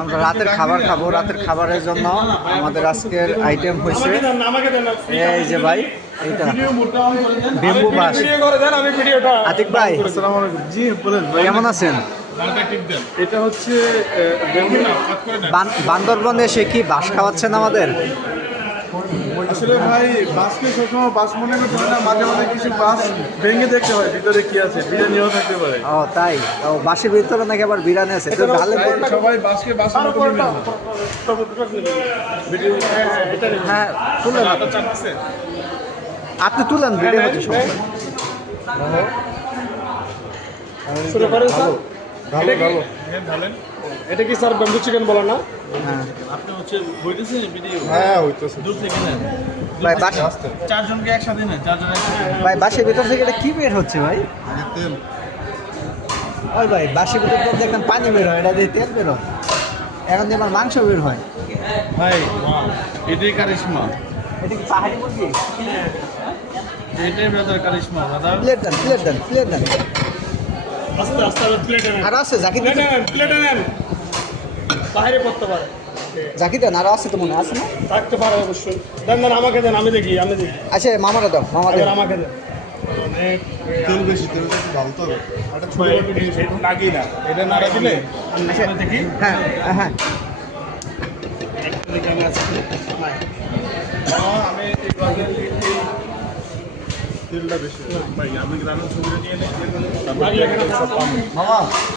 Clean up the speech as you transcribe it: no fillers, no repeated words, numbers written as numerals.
আমরা রাতের খাবার খাবো। রাতের খাবারের জন্য আমাদের আজকের আইটেম হয়েছে এই যে ভাই, এইটা বেম্বু বাস। আতিক ভাই, জি বলেন ভাই, কেমন আছেন? এটা হচ্ছে বান্দরবনে এসে কি বাস খাওয়াচ্ছেন আমাদের? আসলে ভাই বাসকে সবসময় বাস মনে করতে হয় না, মাঝে মাঝে কিছু বাস ভেঙে দেখতে হয় ভিতরে কি আছে, বিরিয়ানিও থাকতে পারে। ও তাই? ও বাসের ভিতরে নাকি আবার বিরিয়ানি আছে? তো ভালো। সবাই বাসকে বাস মনে করে না। হ্যাঁ তুলেন, আপনি তুলেন, ভিডিও হচ্ছে সব। শুরু করেন স্যার। ভালো ভালো। এটা কি স্যার বেম্বু চিকেন বলে না? হ্যাঁ আপনি হচ্ছে বইতেছেন ভিডিও হ্যাঁ হইতেছে। দূর থেকে নেন, ভাই বাস, চারজনকে একসাথে নেন, চারজন একসাথে। ভাই বাসের ভিতর থেকে এটা কি বের হচ্ছে ভাই? তেল ওই ভাই বাসের ভিতর থেকে দেখলাম পানি বের হয়, এটা দিয়ে তেল বের হয়। এখন দিয়ে আমার মাংস বের হয়। ভাই এটাই কারিশমা, এটা কি পাহাড়ি মুরগি? এটাই ব্রাদার কারিশমা ব্রাদার। প্লেট দেন, প্লেট দেন, প্লেট দেন। আস্তে আস্তে প্লেটে নেন, আরো আছে জাকির প্লেটে দেন, নেন, প্লেটে নেন। বাইরে পড়তে পারে, জাকির দেন, আরো আছে তো মনে আছে না? থাকতে পারে অবশ্যই। দেন দেন, আমাকে দেন, আমি দেখি, আমি দেখি। আচ্ছা মামারা দাও, মামা এবার দেন। আমাকে দেন। তেল বেশি, তেলটা একটু ভালো তো হবে। একটা ছোট ভাই, বাটি নিয়ে এটা লাগি না, এটা না দিলে আচ্ছা, দেখি হ্যাঁ হ্যাঁ এখানে আছে আমি এই তেলটা বেশি। ভাই আমি গ্রামের ছবিটা নিয়ে নেই। বাড়ি এখানে আছে। মামা